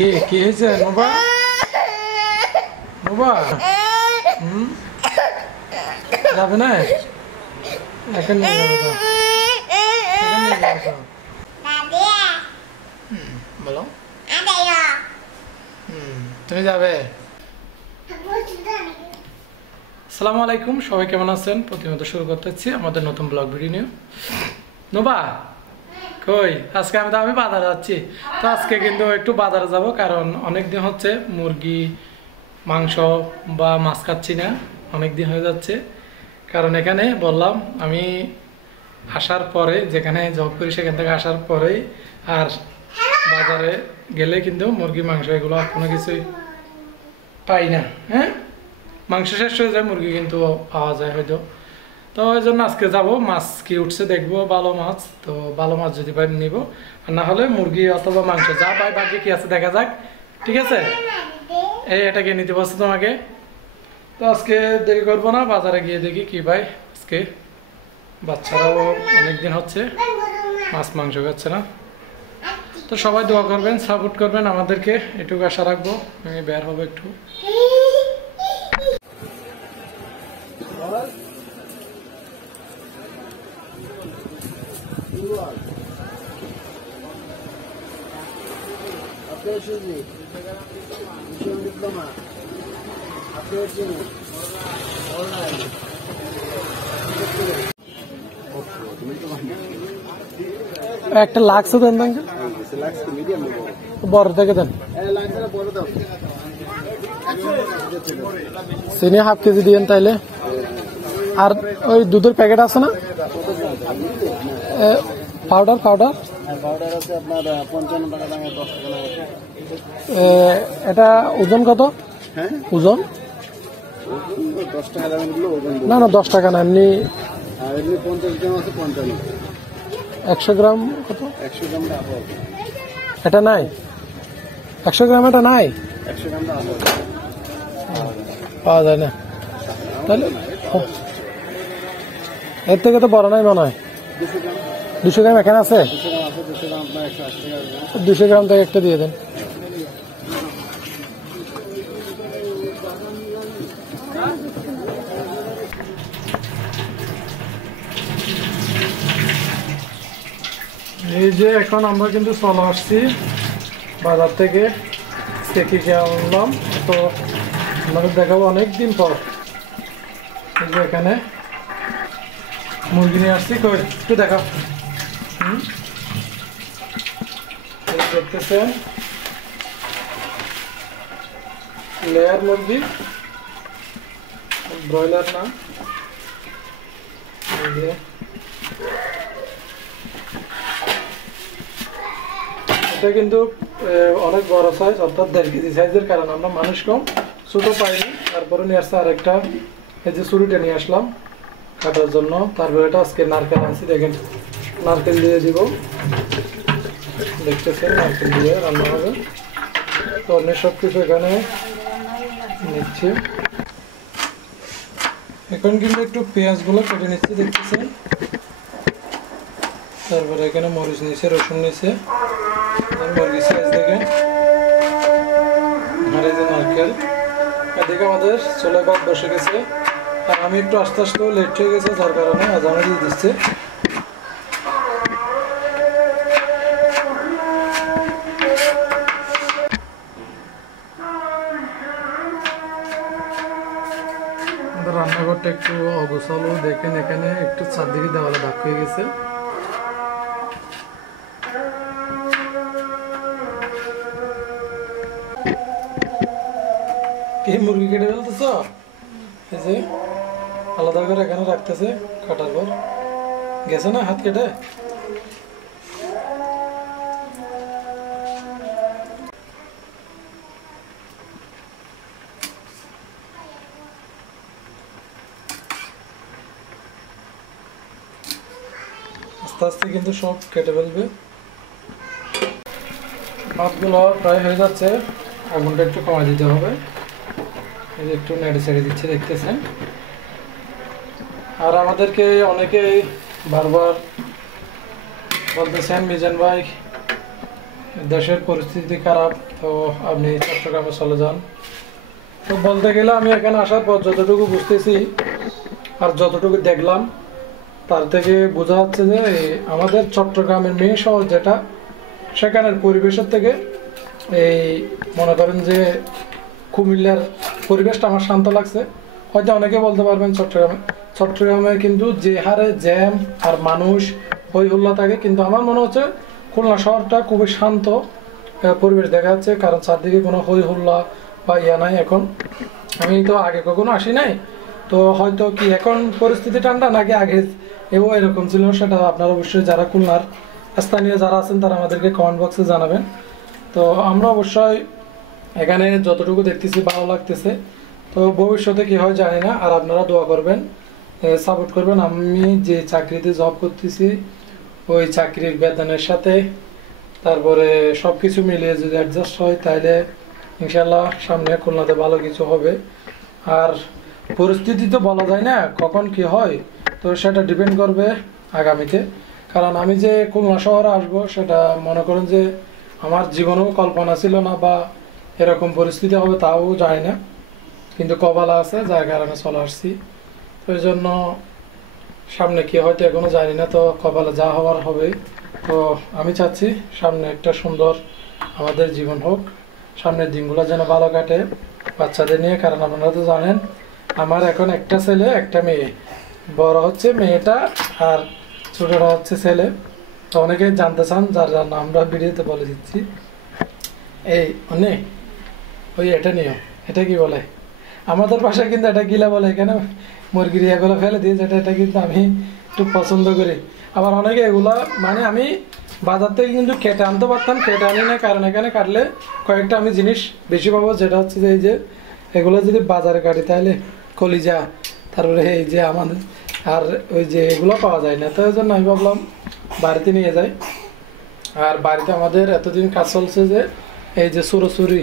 কি হয়েছে নোবা? নোবা যাবে না এখন নিয়ে যাবে তো, এখন নিয়ে যাবে তো। বলো তুমি যাবে? আসসালামু আলাইকুম, সবাই কেমন আছেন? প্রতিনিয়ত শুরু করতেছি আমাদের নতুন ব্লগ ভিডিও নিয়ে। নোবা কই? আজকে আমি বাজারে যাচ্ছি। তো আজকে কিন্তু একটু বাজারে যাব, কারণ অনেকদিন হচ্ছে মুরগি মাংস বা মাছ খাচ্ছি না, অনেকদিন হয়ে যাচ্ছে। কারণ এখানে বললাম আমি আসার পরে, যেখানে জব করি সেখান থেকে আসার পরেই আর বাজারে গেলে কিন্তু মুরগি মাংস এগুলো কোনো কিছুই পাই না। হ্যাঁ, মাংস শেষ হয়ে যায়, মুরগি কিন্তু পাওয়া যায় হয়তো। তো ওই জন্য আজকে যাবো, মাছ কি উঠছে দেখবো, ভালো মাছ। তো ভালো মাছ যদি পাই নিব, আর না হলে মুরগি অথবা মাংস যা পাই, বাকি কি আছে দেখা যাক। ঠিক আছে, এটাকে নিতে বলছে তোমাকে। তো আজকে দেরি করবো না, বাজারে গিয়ে দেখি কি পাই আজকে। বাচ্চারাও অনেকদিন হচ্ছে মাছ মাংস খাচ্ছে না। তো সবাই দোয়া করবেন, সাপোর্ট করবেন আমাদেরকে, এটুকু আশা রাখবো। আমি বের হবো একটু। একটা লাগছে দেন, বড় থেকে দেন। চিনি হাফ কেজি দিয়েন তাইলে। আর ওই দুধের প্যাকেট আছে না, পাউডার এটা ওজন কত? ওজন না 10 টাকা না, এমনি 100 গ্রাম কত? 100 গ্রাম এটা নাই, 100 গ্রাম এটা নাই, পাওয়া যায় না। তাহলে এর থেকে তো বড় নাই মনে হয়। 200 গ্রাম এখানে আছে, 200 গ্রাম থেকে একটা দিয়ে দেন। এই যে এখন আমরা কিন্তু চলে আসছি বাজার থেকে, কি আনলাম তো আমাদের দেখাবো অনেকদিন পর। এই যে এখানে মুরগি নিয়ে আসছি, কই একটু দেখাও। দেখতেছেন লেয়ার মুরগি, ব্রয়লার না। এটা কিন্তু অনেক বড় সাইজ, অর্থাৎ 1.5 কেজি সাইজের। কারণ আমরা মানুষ কম, ছোট পাইনি, তারপরে নিয়ে আসছে আরেকটা। এই যে ছুরিটা নিয়ে আসলাম কাটার জন্য। তারপরে এটা আজকে নারকেল আনছি, দেখেন নারকেল দিয়ে দিব, দেখতেছেন নারকেল দিয়ে রান্না হবে। তো অন্য সব কিছু এখানে নিচ্ছি। এখন কিন্তু একটু পেঁয়াজগুলো কেটে নিচ্ছি, দেখতেছেন। তারপরে এখানে মরিচ নিচ্ছে, রসুন নিচ্ছে, মুরগি সাইজ দেখেন। আর এই যে নারকেল। এদিকে আমাদের চুলা ভাত বসে গেছে, আর আমি একটু আস্তে আস্তে লেট হয়ে গেছে, যার কারণে আজানো দিয়ে দিচ্ছে। রান্নাঘরটা একটু অগোছালো, দেখেন এখানে একটু চারদিকে দেওয়ালে দাগ হয়ে গেছে। কি মুরগি কেটে ফেলতেছ? এই যে আলাদা করে এখানে রাখতেছে, কাটার পর গেছে না হাত কেটে। আস্তে আস্তে কিন্তু সব কেটে ফেলবে। ভাতগুলো প্রায় হয়ে যাচ্ছে, আগুনটা একটু কমাই দিতে হবে। এই যে একটু নেড়ে ছেড়ে দিচ্ছে, দেখতেছেন। আর আমাদেরকে অনেকেই বারবার বলতেছেন, মিজান ভাই দেশের পরিস্থিতি খারাপ, তো আপনি চট্টগ্রামে চলে যান। তো বলতে গেলে আমি এখানে আসার পর যতটুকু বুঝতেছি আর যতটুকু দেখলাম তার থেকে বোঝা যাচ্ছে যে আমাদের চট্টগ্রামের মেন শহর যেটা, সেখানের পরিবেশের থেকে এই মনে করেন যে কুমিল্লার পরিবেশটা আমার শান্ত লাগছে। হয়তো অনেকে বলতে পারবেন চট্টগ্রামে কিন্তু যে হারে জ্যাম আর মানুষ হই হুল্লা থাকে, কিন্তু আমার মনে হচ্ছে খুলনা শহরটা খুবই শান্ত পরিবেশ দেখা যাচ্ছে, কারণ চারদিকে কোনো হই হুল্লা বা ইয়া নাই। এখন আমি তো আগে কখনো আসি নাই, তো হয়তো কি এখন পরিস্থিতি ঠান্ডা নাকি আগে এরকম ছিল, সেটা আপনারা অবশ্যই যারা খুলনার স্থানীয় যারা আছেন তারা আমাদেরকে কমেন্ট বক্সে জানাবেন। তো আমরা অবশ্যই এখানে যতটুকু দেখতেছি ভালো লাগতেছে। তো ভবিষ্যতে কি হয় জানি না, আর আপনারা দোয়া করবেন, সাপোর্ট করবেন। আমি যে চাকরিতে জব করতেছি ওই চাকরির বেতনের সাথে তারপরে সব কিছু মিলিয়ে যদি অ্যাডজাস্ট হয় তাহলে ইনশাল্লাহ সামনে খুলনাতে ভালো কিছু হবে। আর পরিস্থিতি তো বলা যায় না কখন কি হয়, তো সেটা ডিপেন্ড করবে আগামীতে। কারণ আমি যে খুলনা শহরে আসবো সেটা মনে করেন যে আমার জীবনেও কল্পনা ছিল না, বা এরকম পরিস্থিতি হবে তাও জানি না, কিন্তু কপালে আছে যার কারণে চলে আসছি। তো এই জন্য সামনে কি হয়তো এখনো জানি না, তো কপালে যা হওয়ার হবে। তো আমি চাচ্ছি সামনে একটা সুন্দর আমাদের জীবন হোক, সামনের দিনগুলো যেন ভালো কাটে বাচ্চাদের নিয়ে। কারণ আপনারা তো জানেন আমার এখন একটা ছেলে একটা মেয়ে, বড় হচ্ছে মেয়েটা আর ছোটটা হচ্ছে ছেলে। তো অনেকে জানতে চান, যার যার নামটা ভিডিওতে বলে দিচ্ছি। এই অনেক ওই এটা নিও, এটা কি বলে আমাদের পাশে কিন্তু এটা গিলা বলে, এখানে মুরগির ইয়েগুলো ফেলে দিয়ে, যেটা এটা কিন্তু আমি একটু পছন্দ করি। আবার অনেকে এগুলা মানে আমি বাজার থেকে কিন্তু কেটে আনতে পারতাম, কেটে আনি না, কারণ এখানে কাটলে কয়েকটা আমি জিনিস বেশি পাবো। যেটা হচ্ছে যে এই যে এগুলো যদি বাজারে কাটি তাহলে কলিজা, তারপরে এই যে আমাদের আর ওই যে এগুলো পাওয়া যায় না, তো এই জন্য আমি ভাবলাম বাড়িতে নিয়ে যাই। আর বাড়িতে আমাদের এতদিন কাজ চলছে যে এই যে চুরোচুরি,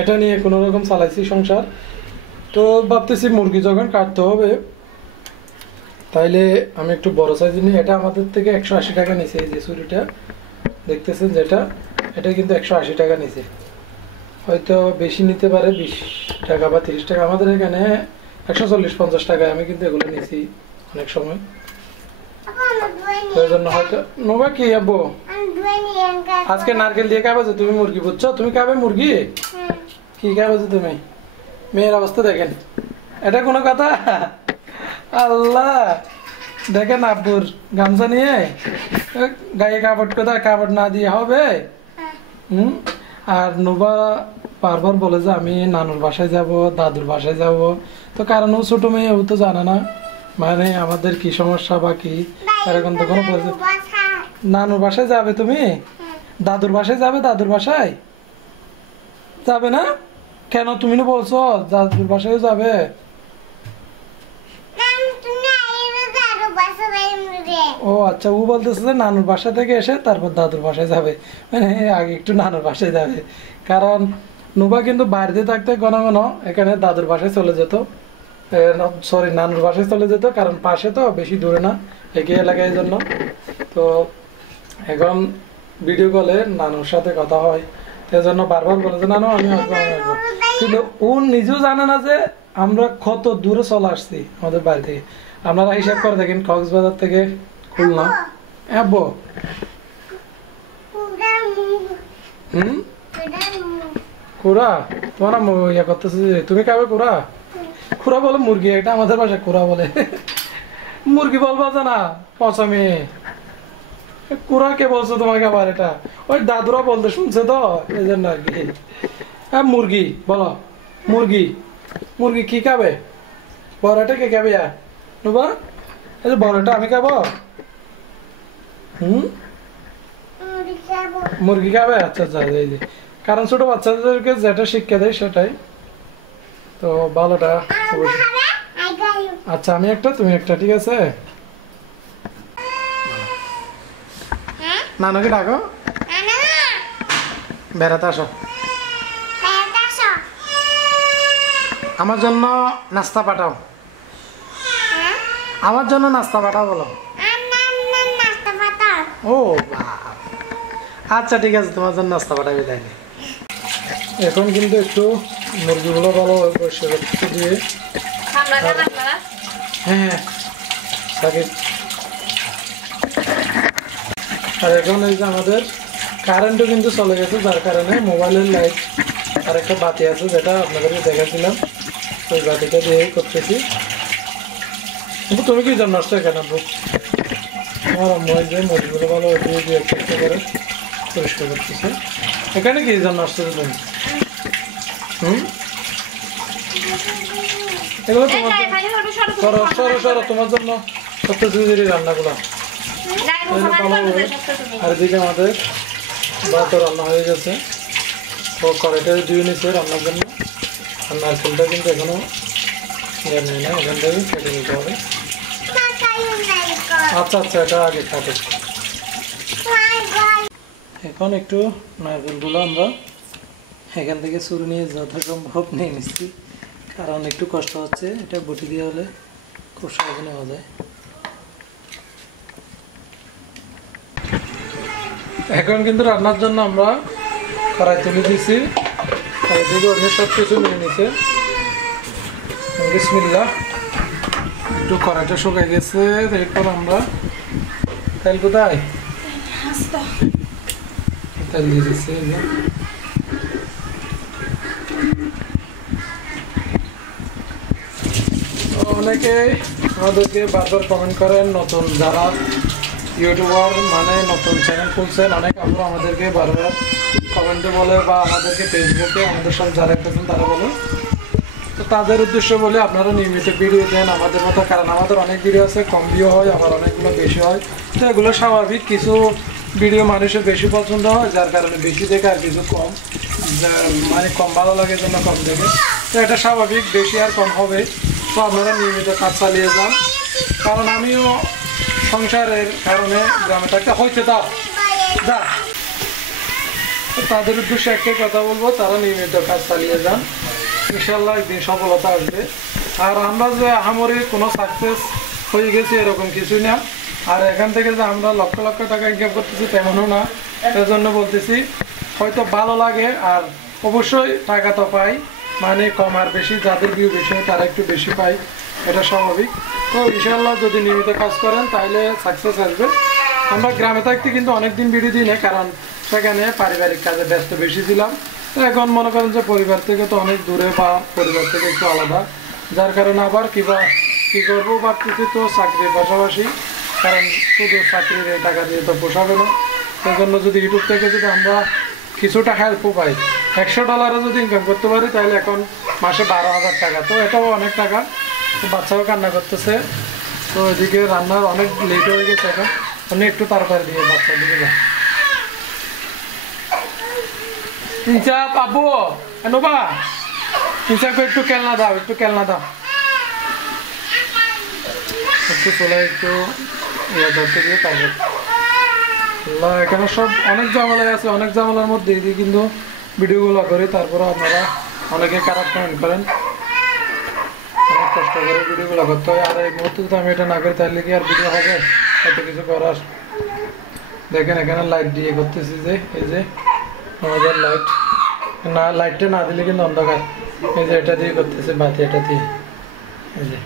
এটা নিয়ে কোনো রকম চালাইছি সংসার। তো ভাবতেছি মুরগি যখন কাটতে হবে তাইলে আমি একটু বড় সাইজ নিই। এটা আমাদের থেকে 180 টাকা নিছে, এই যে ছুরিটা দেখতেছেন যেটা, এটা কিন্তু 180 টাকা নিছে। হয়তো বেশি নিতে পারে 20 টাকা বা 30 টাকা, আমাদের এখানে 140-50 টাকায় আমি কিন্তু এগুলো নিছি অনেক সময়। ওই জন্য হয়তো নোবা কি আব্বু আজকে নারকেল দিয়ে খাবে যে তুমি মুরগি, বুঝছো? তুমি খাবে মুরগি, কি খাবে যে তুমি? মেয়ের অবস্থা দেখেন, এটা কোনো কথা? আল্লাহ দেখেন আব্বুর গামছা নিয়ে গায়ে কাপড়, কোথায় কাপড় না দিয়ে হবে। আর নোবা বারবার বলে যে আমি নানুর বাসায় যাব, দাদুর বাসায় যাব। তো কারণ ও ছোট মেয়ে, ও তো জানে না মানে আমাদের কি সমস্যা বা কি এরকম। তো কোনো নানুর বাসায় যাবে তুমি, দাদুর বাসায় যাবে, দাদুর বাসায় যাবে না কেন? তুমি না বলছো দাদুর বাসায় যাবে। ও আচ্ছা, ও বলতেছে যে নানুর বাসা থেকে এসে তারপর দাদুর বাসায় যাবে, মানে আগে একটু নানুর বাসায় যাবে। কারণ নুবা কিন্তু বাড়িতে থাকতে ঘন ঘন এখানে দাদুর বাসায় চলে যেত, সরি নানুর বাসায় চলে যেত, কারণ পাশে তো বেশি দূরে না একই এলাকায় জন্য। তো এখন ভিডিও কলে নানুর সাথে কথা হয়, এই জন্য বারবার বলে যে নানু আমি আসবো, আমি আসবো। কিন্তু ও নিজেও জানে না যে আমরা কত দূরে চলে আসছি আমাদের বাড়ি থেকে। আপনারা হিসাব করে দেখেন কক্সবাজার থেকে খুলনা। আব্বু কুড়া তোমার ইয়ে করতেছে, তুমি খাবে কুড়া? কুড়া বলে মুরগি, এটা আমাদের বাসায় কুড়া বলে। মুরগি বলবা জানা পচামে, কুড়া কে বলছো তোমাকে আবার? এটা ওই দাদুরা বলতে শুনছে তো এই জন্য আর কি। হ্যাঁ মুরগি বলো, মুরগি, মুরগি কি খাবে? বড়টা কে খাবে? নুবা এই যে বড়টা আমি খাবো। মুরগি খাবে? আচ্ছা আচ্ছা, এই যে কারণ ছোট বাচ্চাদেরকে যেটা শিক্ষা দেয় সেটাই তো ভালোটা। আচ্ছা আমি একটা তুমি একটা, ঠিক আছে? নানুকে ডাকো, বেড়াতে আসো, আমার জন্য নাস্তা পাঠাও, আমার জন্য নাস্তা পাঠাও বলো। ও আচ্ছা ঠিক আছে, তোমার জন্য নাস্তা পাঠাবি তাইলে। এখন কিন্তু একটু মুরগিগুলো ভালোভাবে পরিষ্কার করতে দিয়ে হ্যাঁ সাকিব। আর এখন এই যে আমাদের কারেন্টও কিন্তু চলে গেছে, যার কারণে মোবাইলের লাইট আর একটা বাতি আছে যেটা আপনাদেরকে দেখাচ্ছিলাম, ওই বাতিটা দিয়ে করতেছি। কিন্তু তুমি কি জন্য আসছো এখানে? আমার আম্মু যে মুরগিগুলো ভালো দিয়ে দিয়ে একটা করে পরিষ্কার করতেছে। এখানে কি জন্য আসছো তুমি? এগুলো তোমার সরো তোমার জন্য করতেছি রান্নাগুলো। আর এদিকে আমাদের ভাতও রান্না হয়ে গেছে, তো কড়াইটা ধুয়ে নিচ্ছে রান্নার জন্য। আর নারকেলটা কিন্তু এখনো ইয়ে নেই না, এখান থেকে কেটে নিতে হবে। আচ্ছা আচ্ছা, এটা আগে কাটে। এখন একটু নারকেলগুলো আমরা এখান থেকে চুরি নিয়ে যথাসম্ভব নিয়ে নিচ্ছি, কারণ একটু কষ্ট হচ্ছে। এটা বটি দিয়ে হলে খুব সহজে নেওয়া যায়। এখন কিন্তু রান্নার জন্য আমরা কড়াই তুলে দিয়েছি, কড়াই থেকে অন্য সব কিছু নিয়ে নিচ্ছে। বিসমিল্লাহ। একটু কড়াইটা শুকাই গেছে, এরপর আমরা তেল কোথায় তেল দিয়ে দিচ্ছি। অনেকেই আমাদেরকে বারবার কমেন্ট করেন, নতুন যারা ইউটিউবার মানে নতুন চ্যানেল খুলছেন, অনেক আমরা আমাদেরকে বারবার কমেন্টে বলে বা আমাদেরকে ফেসবুকে আমাদের সব যারা দেখতেছেন তারা বলে। তো তাদের উদ্দেশ্য বলে আপনারা নিয়মিত ভিডিও দেন আমাদের মতো, কারণ আমাদের অনেক ভিডিও আছে কম ভিউ হয়, আবার অনেকগুলো বেশি হয়। তো এগুলো স্বাভাবিক, কিছু ভিডিও মানুষের বেশি পছন্দ হয় যার কারণে বেশি দেখে, আর কিছু কম মানে কম ভালো লাগে জন্য কম দেখে। তো এটা স্বাভাবিক, বেশি আর কম হবে। তো আপনারা নিয়মিত কাজ চালিয়ে যান, কারণ আমিও সংসারের কারণে গ্রামে থাকতে হয়েছে। দা তাদের উদ্দেশ্যে একটাই কথা বলবো, তারা নিয়মিত কাজ চালিয়ে যান, ইনশাল্লাহ একদিন সফলতা আসবে। আর আমরা যে আহামরি কোনো সাকসেস হয়ে গেছি এরকম কিছুই না। আর এখান থেকে যে আমরা লক্ষ লক্ষ টাকা ইনকাম করতেছি তেমনও না। সেজন্য বলতেছি, হয়তো ভালো লাগে আর অবশ্যই টাকা তো পাই, মানে কম আর বেশি, যাদের ভিউ বেশি হয় তারা একটু বেশি পায়, এটা স্বাভাবিক। তো ইনশাল্লাহ যদি নিয়মিত কাজ করেন তাহলে সাকসেস আসবে। আমরা গ্রামে থাকতে কিন্তু অনেকদিন ভিডিও দিই না, কারণ সেখানে পারিবারিক কাজে ব্যস্ত বেশি ছিলাম। তো এখন মনে করেন যে পরিবার থেকে তো অনেক দূরে বা পরিবার থেকে একটু আলাদা, যার কারণে আবার কী করবো ভাবতেছি। তো চাকরির পাশাপাশি, কারণ শুধু চাকরির টাকা দিয়ে তো পোষাবে না, সেই জন্য যদি ইউটিউব থেকে যদি আমরা কিছুটা হেল্পও পাই, $100 যদি ইনকাম করতে পারি তাহলে এখন মাসে 12,000 টাকা, তো এটাও অনেক টাকা। তো বাচ্চাও কান্না করতেছে, তো এদিকে রান্নার অনেক লেট হয়ে গেছে। এখন আপনি একটু তাড়াতাড়ি দিয়ে বাচ্চার দিকে যান। ইনসাফ আব্বু নোবা, ইনসাফকে একটু খেলনা দাও, একটু খেলনা দাও, একটু চলে একটু ইয়ে ধরতে দিয়ে তারপর। এখানে সব অনেক ঝামেলায় আছে, অনেক ঝামেলার মধ্যে দিয়ে কিন্তু ভিডিওগুলো করি, তারপরে আপনারা অনেকে খারাপ কমেন্ট করেন। অনেক কষ্ট করে ভিডিওগুলো করতে হয়, আর এই মুহূর্তে যদি আমি এটা না করি তাহলে কি আর ভিডিও হবে? এত কিছু করার। দেখেন এখানে লাইট দিয়ে করতেছি, যে এই যে আমাদের লাইট না, লাইটটা না দিলে কিন্তু অন্ধকার। এই যে এটা দিয়ে করতেছে, বাতি এটা দিয়ে। এই যে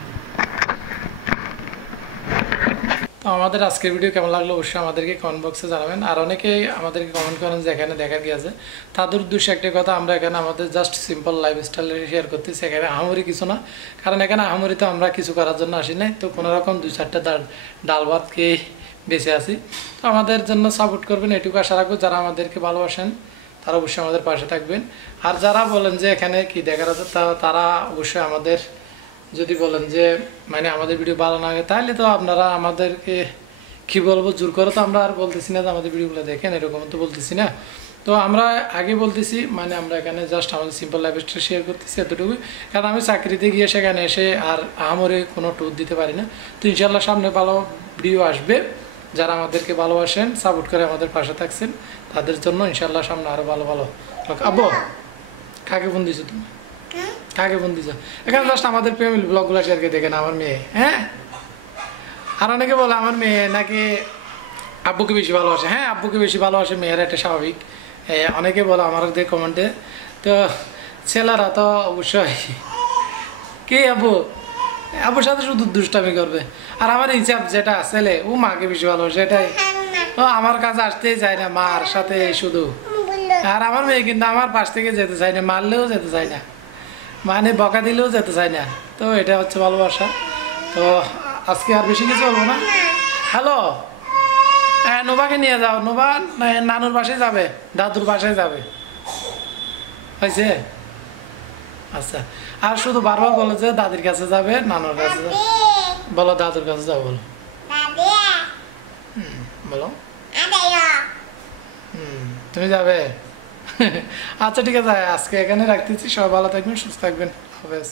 তো আমাদের আজকের ভিডিও কেমন লাগলো অবশ্যই আমাদেরকে কমেন্ট বক্সে জানাবেন। আর অনেকেই আমাদেরকে কমেন্ট করেন যে এখানে দেখার কি আছে, তাদের উদ্দেশ্যে একটাই কথা, আমরা এখানে আমাদের জাস্ট সিম্পল লাইফস্টাইল শেয়ার করতেছি। এখানে আহামরি কিছু না, কারণ এখানে আহামরি তো আমরা কিছু করার জন্য আসি নাই। তো কোনোরকম 2-4টা ডাল ভাত খেয়ে বেঁচে আসি। তো আমাদের জন্য সাপোর্ট করবেন, এটুকু আশা রাখবো। যারা আমাদেরকে ভালোবাসেন তারা অবশ্যই আমাদের পাশে থাকবেন। আর যারা বলেন যে এখানে কি দেখার আছে, তারা অবশ্যই আমাদের যদি বলেন যে মানে আমাদের ভিডিও ভালো না লাগে, তাহলে তো আপনারা আমাদেরকে কি বলবো, জোর করে তো আমরা আর বলতেছি না যে আমাদের ভিডিওগুলো দেখেন, এরকম তো বলতেছি না। তো আমরা আগে বলতেছি, মানে আমরা এখানে জাস্ট আমাদের সিম্পল লাইফস্টাইল শেয়ার করতেছি, এতটুকুই। কারণ আমি চাকরিতে গিয়ে সেখানে এসে আর আমরে কোনো ট্যুর দিতে পারি না। তো ইনশাল্লাহ সামনে ভালো ভিডিও আসবে। যারা আমাদেরকে ভালোবাসেন, সাপোর্ট করে আমাদের পাশে থাকছেন, তাদের জন্য ইনশাল্লাহ সামনে আরও ভালো ভালো। আব্বু কাকে ফোন দিছো তুমি? কাকে ফোন দিছো? এখানে জাস্ট আমাদের ফ্যামিলি ব্লগগুলো শেয়ার করে দেখেন আমার মেয়ে। হ্যাঁ, আর অনেকে বলে আমার মেয়ে নাকি আব্বুকে বেশি ভালোবাসে। হ্যাঁ, আব্বুকে বেশি ভালোবাসে মেয়েরা, এটা স্বাভাবিক। অনেকে বলে আমার কমেন্টে তো ছেলেরা তো অবশ্যই কে আবুর সাথে শুধু দুষ্টামি করবে। আর আমার হিসাব যেটা ছেলে ও মাকে বেশি ভালো সেটাই, ও আমার কাছে আসতেই চায় না, মার সাথে শুধু। আর আমার মেয়ে কিন্তু আমার পাশ থেকে যেতে চায় না, মারলেও যেতে চায় না, মানে বকা দিলেও যেতে চায় না। তো এটা হচ্ছে ভালোবাসা। তো আজকে আর বেশি কিছু বলবো না। হ্যালো, হ্যাঁ নোভাকে নিয়ে যাও, নোভা নানুর বাসায় যাবে, দাদুর বাসায় যাবে, হয়েছে? আচ্ছা, আর শুধু বারবার বলো যে দাদির কাছে যাবে, নানুর কাছে যাবে, বলো দাদুর কাছে যাও, বলো বলো তুমি যাবে। আচ্ছা ঠিক আছে, আজকে এখানে রাখতেছি, সবাই ভালো থাকবেন, সুস্থ থাকবেন, হাফেজ।